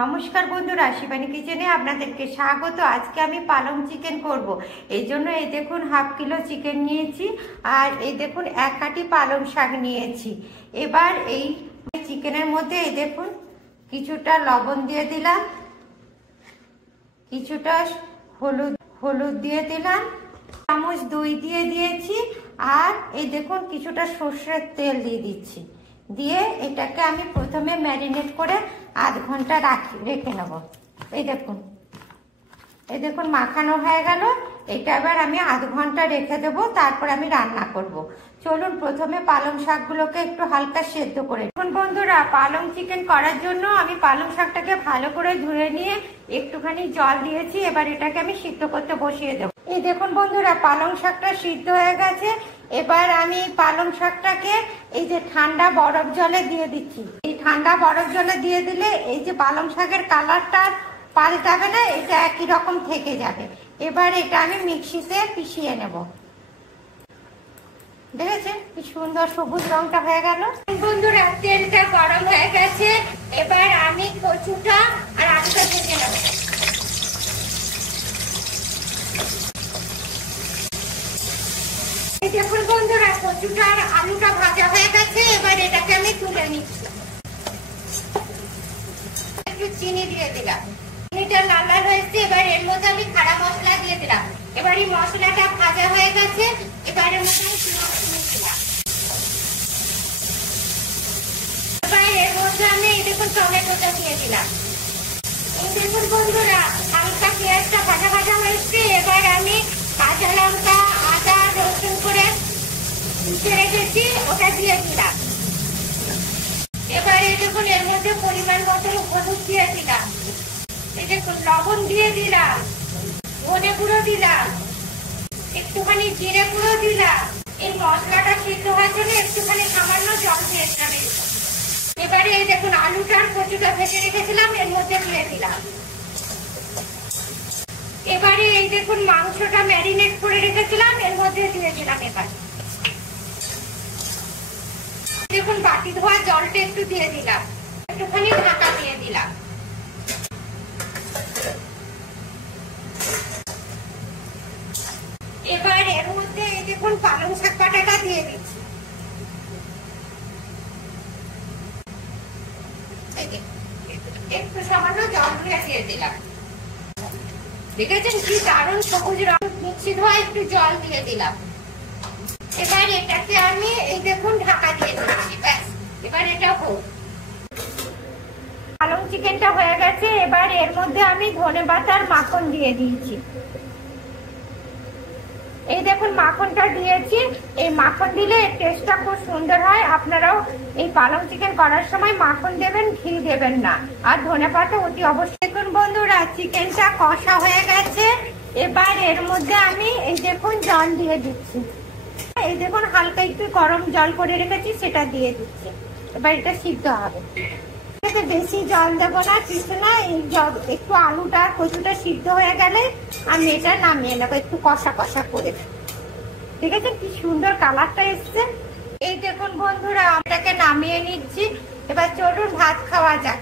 নমস্কার বন্ধুরা, শিবানী কিচেনে আপনাদেরকে স্বাগত। আজকে আমি পালং চিকেন করব। এই জন্য এই দেখুন হাফ কিলো চিকেন নিয়েছি, আর এই দেখুন এক কাঠি পালং শাক নিয়েছি। এবার এই চিকেনের মধ্যে এই দেখুন কিছুটা লবণ দিয়ে দিলাম, কিছুটা হলুদ দিয়ে দিলাম, চামচ দই দিয়ে দিয়েছি, আর এই দেখুন কিছুটা সর্ষের তেল দিয়ে দিচ্ছি। দিয়ে এটাকে আমি প্রথমে ম্যারিনেট করে আধ ঘন্টা রেখে নেব। এই দেখুন মাখানো হয়ে গেল। এটা এবার আমি আধ ঘন্টা রেখে দেব, তারপর আমি রান্না করব। চলুন প্রথমে পালং শাকগুলোকে একটু হালকা সেদ্ধ করে। এখন বন্ধুরা, পালং চিকেন করার জন্য আমি পালং শাকটাকে ভালো করে ধুয়ে নিয়ে একটুখানি জল দিয়েছি। এবার এটাকে আমি সিদ্ধ করতে বসিয়ে দেবো। এই দেখুন বন্ধুরা, পালং শাকটা সিদ্ধ হয়ে গেছে। এবার আমি পালং শাকটাকে এই যে ঠান্ডা বরফ জলে দিয়ে দিচ্ছি। এই ঠান্ডা বরফ জলে দিয়ে দিলে এই যে পালং শাকের কালারটা পাল্টাবে না, এটা একই রকম থেকে যাবে। এবার এটা আমি মিক্সিতে পিষিয়ে নেব। দেখেছেন কি সুন্দর সবুজ রংটা হয়ে গেল। বন্ধুরা, তেলটা গরম হয়ে গেছে। এবার আমি কচুটা আর আলুটা ভেজে নেব। দেখুন বন্ধুরা, কচুটা আর আলুটা ভাজা হয়ে গেছে। এবার এটাকে আমি তুলে নিচ্ছি। একটু চিনি দিয়ে দিলাম, চিনিটা লাল লাল হয়েছে। এবার এর মধ্যে আমি খাড়া মশলা দিয়ে দিলাম। এবার এই মশলাটা ভাজা হয়ে গেছে। এবার এর মধ্যে এর মধ্যে আমি এই দেখুন টমেটোটা দিয়ে দিলাম। এই দেখুন বন্ধুরা, হালকা পেঁয়াজটা ভাজা ভাজা হয়েছে। এবার আমি কাঁচা লঙ্কা, আদা, রসুন করে রেখেছি, ওটা দিয়ে দিলাম। এবার এই দেখুন এর মধ্যে পরিমাণ মতো হলুদ দিয়ে দিলাম। এই দেখুন লবণ দিয়ে দিলাম, ধনে গুঁড়ো দিলাম, একটুখানি জিরে গুঁড়ো দিলাম। এই মশলাটা সিদ্ধ হওয়ার জন্য একটুখানি সামান্য জল দিয়ে দিলাম। এবারে এই দেখুন আলুটার কচুটা ভেজে রেখেছিলাম, এর মধ্যে দিয়ে দিলাম। এবারে এই দেখুন মাংসটা ম্যারিনেট করে রেখেছিলাম, এর মধ্যে দিয়ে দিলাম। এবার দেখুন বাটি ধোয়া জলটা একটু দিয়ে দিলাম, একটুখানি ঢাকা দিয়ে দিলাম। এবার এর মধ্যে এই দেখুন পালং শাক বাটাটা দিয়ে দিচ্ছি। একটু সামান্য জল দিয়ে দিলাম। দেখেছেন কি দারুণ সবুজ রং। মিক্সি ধোয়া একটু জল দিয়ে দিলাম। এবার এটাকে আমি এই দেখুন ঢাকা দিয়ে দিচ্ছি। ব্যাস, এবার এটা হোক। পালং চিকেনটা হয়ে গেছে। এবার এর মধ্যে আমি ধনেপাতার মাখন দিয়ে দিয়েছি। এই দেখুন মাখনটা দিয়েছি। এই মাখন দিলে টেস্টটা খুব সুন্দর হয়। আপনারাও এই পালং চিকেন করার সময় মাখন দেবেন, ঘি দেবেন না। আর ধনেপাতা অতি অবশ্যই। দেখুন বন্ধুরা, চিকেনটা কষা হয়ে গেছে। এবার এর মধ্যে আমি এই দেখুন জল দিয়ে দিচ্ছি। এই দেখুন হালকা একটু গরম জল করে রেখেছি, সেটা দিয়ে দিচ্ছি। এবার এটা সিদ্ধ হবে। বেশি জল দেবো না, কিছু না। এই একটু আলুটা কচুটা সিদ্ধ হয়ে গেলে আমি এটা নামিয়ে নেবো, একটু কষা কষা করে। ঠিক আছে, কি সুন্দর কালারটা এসছে। এই দেখুন বন্ধুরা, এটাকে নামিয়ে নিচ্ছি। এবার চলুন ভাত খাওয়া যাক।